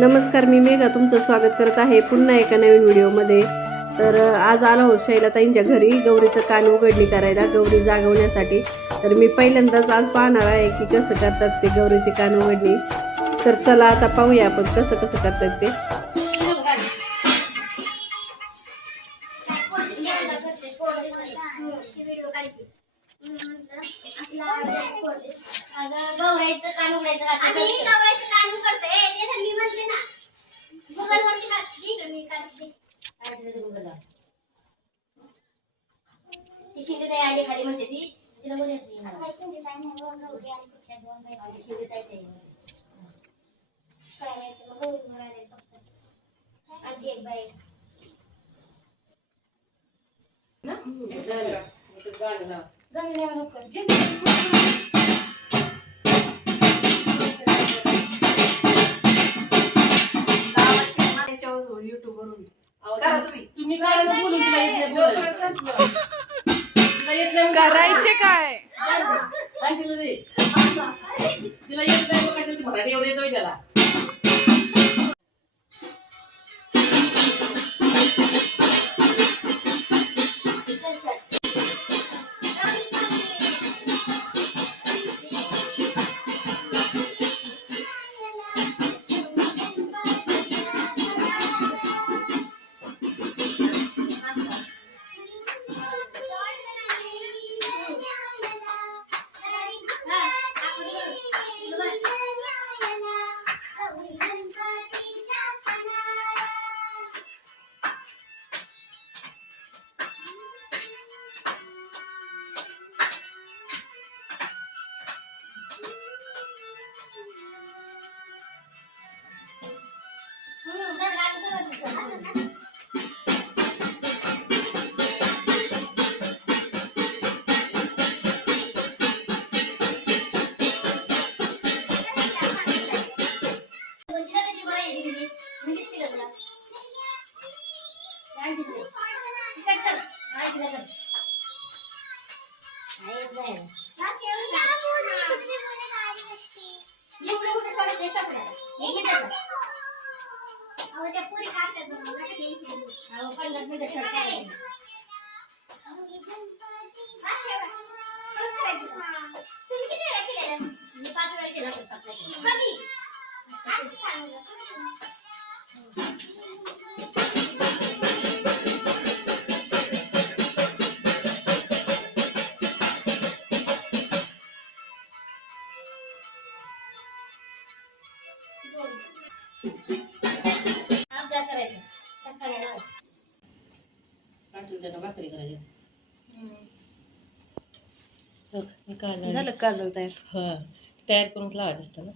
नमस्कार, मी मेघा तुमचं स्वागत करत आहे पुन्हा एका नवीन व्हिडिओमध्ये. तर आज आलो शैलाताईंच्या घरी गौरीचं कान उघडणी करायला, गौरी जागवण्यासाठी. तर मी पहिल्यांदाच आज पाहणार आहे की कसं करतात ते गौरीचे कान उघडणी. तर चला आता पाहूया आपण कसं कसं करतात ते. गौराईचं कान उघडायचं आम्ही गौराईचं कान उघडते ते मी म्हणते ना गुगल वरती काढ मी काढते काय ते गुगलला ती शिंदे ताई आली खाली म्हणते ती तिला बोल येते काय शिंदे ताई नाही गौरी आणि कुठल्या दोन बाई शिंदे ताई ते काय माहिती मग गौरी म्हणाले फक्त आणि एक बाई ना गाणं नको YouTube वरून तुम्ही काय बोलून तिला येत नाही करायचे काय तिला येत नाही कशाला ती मराठी एवढं येतोय त्याला झालं काजल तयार. तयार करून लावायचं असतं ना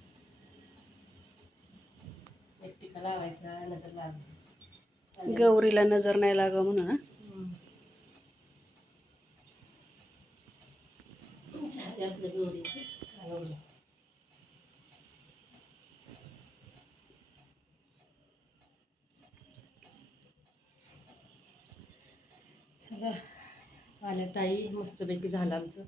एक टिका लावायचा नजर लावायचा गौरीला नजर नाही लागा म्हणून ना. आपल्या गौरीचं कान उघडं. चला आल्या ताई मस्तपैकी झालं आमचं